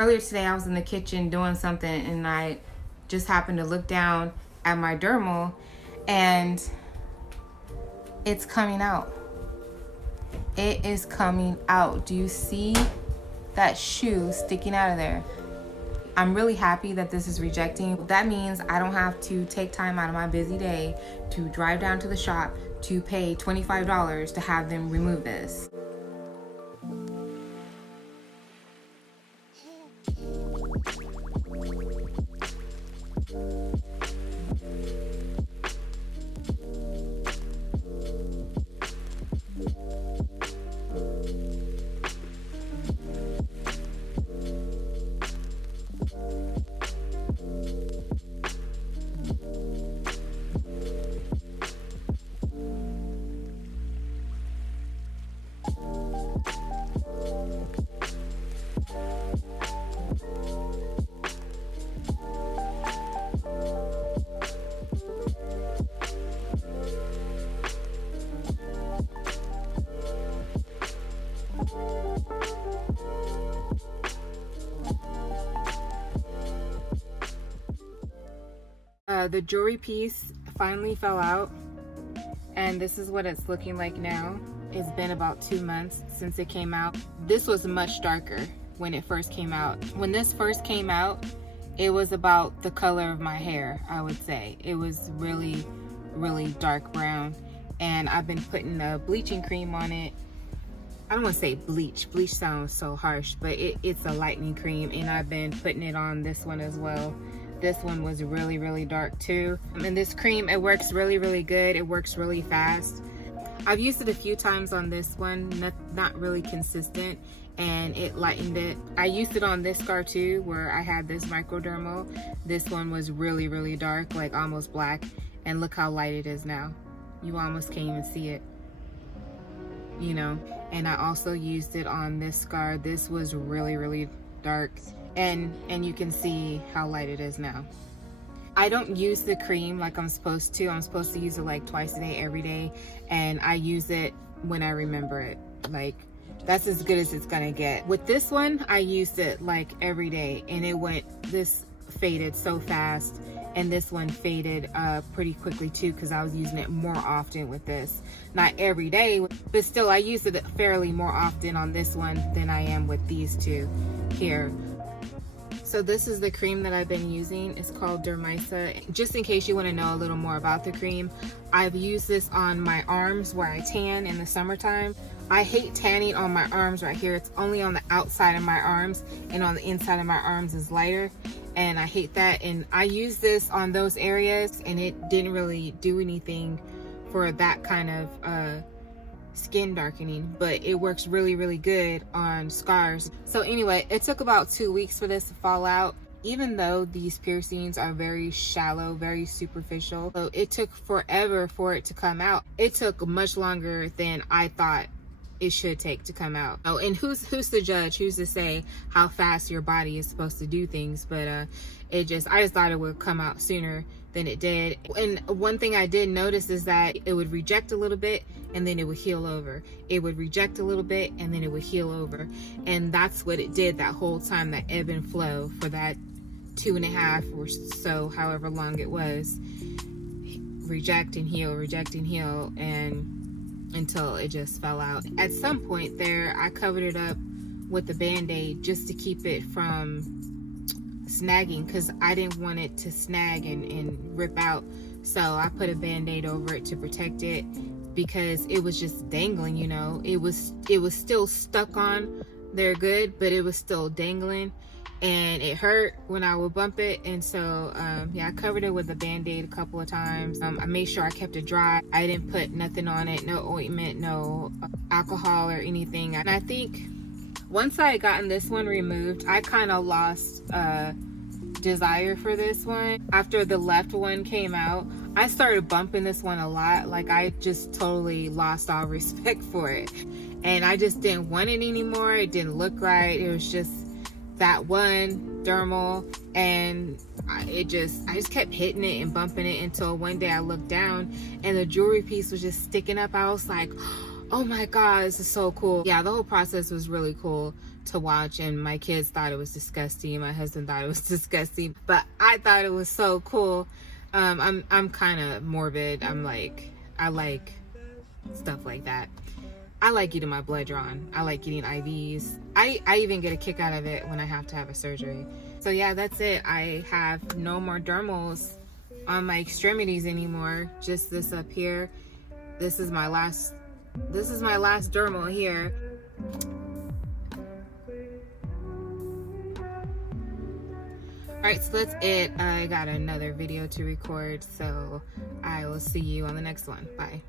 Earlier today I was in the kitchen doing something and I just happened to look down at my dermal and it's coming out. It is coming out. Do you see that shoe sticking out of there? I'm really happy that this is rejecting. That means I don't have to take time out of my busy day to drive down to the shop to pay $25 to have them remove this. The jewelry piece finally fell out, and this is what it's looking like now. It's been about 2 months since it came out. This was much darker when it first came out. When this first came out, it was about the color of my hair, I would say. It was really, really dark brown, and I've been putting a bleaching cream on it. I don't want to say bleach. Bleach sounds so harsh, but it's a lightening cream, and I've been putting it on this one as well. This one was really, really dark too. And this cream, it works really, really good. It works really fast. I've used it a few times on this one, not really consistent, and it lightened it. I used it on this scar too, where I had this microdermal. This one was really, really dark, like almost black, and look how light it is now. You almost can't even see it, you know. And I also used it on this scar. This was really, really dark, and you can see how light it is now. I don't use the cream like I'm supposed to. I'm supposed to use it like twice a day, every day, and I use it when I remember it. Like, that's as good as it's gonna get. With this one, I used it like every day, and this faded so fast, and this one faded pretty quickly too, because I was using it more often with this. Not every day, but still I use it fairly more often on this one than I am with these two here. So this is the cream that I've been using. It's called Dermal. Just in case you want to know a little more about the cream, I've used this on my arms where I tan in the summertime. I hate tanning on my arms right here. It's only on the outside of my arms, and on the inside of my arms is lighter, and I hate that. And I used this on those areas, and it didn't really do anything for that kind of skin darkening, but it works really, really good on scars. So anyway, it took about 2 weeks for this to fall out. Even though these piercings are very shallow, very superficial, so it took forever for it to come out. It took much longer than I thought it should take to come out. Oh, and who's to judge? Who's to say how fast your body is supposed to do things? But I just thought it would come out sooner than it did. And one thing I did notice is that it would reject a little bit and then it would heal over. It would reject a little bit and then it would heal over. And that's what it did that whole time, that ebb and flow for that 2.5 or so, however long it was. Reject and heal, and until it just fell out. At some point there, I covered it up with a band-aid just to keep it from snagging, because I didn't want it to snag and rip out. So I put a band-aid over it to protect it, because it was just dangling, you know. It was still stuck on there good, but it was still dangling, and it hurt when I would bump it. And so yeah, I covered it with a band-aid a couple of times. I made sure I kept it dry. I didn't put nothing on it, no ointment, no alcohol or anything. And I think once I had gotten this one removed, I kind of lost desire for this one. After the left one came out, I started bumping this one a lot. Like, I just totally lost all respect for it, and I just didn't want it anymore. It didn't look right. It was just that one dermal, and I just kept hitting it and bumping it until one day I looked down and the jewelry piece was just sticking up. I was like, oh my god, this is so cool. Yeah, the whole process was really cool to watch, and my kids thought it was disgusting. My husband thought it was disgusting, but I thought it was so cool. I'm kind of morbid. I'm like, I like stuff like that. I like getting my blood drawn. I like getting IVs. I even get a kick out of it when I have to have a surgery. So yeah, that's it. I have no more dermals on my extremities anymore. Just this up here. This is my last dermal here. Alright, so that's it. I got another video to record, so I will see you on the next one. Bye.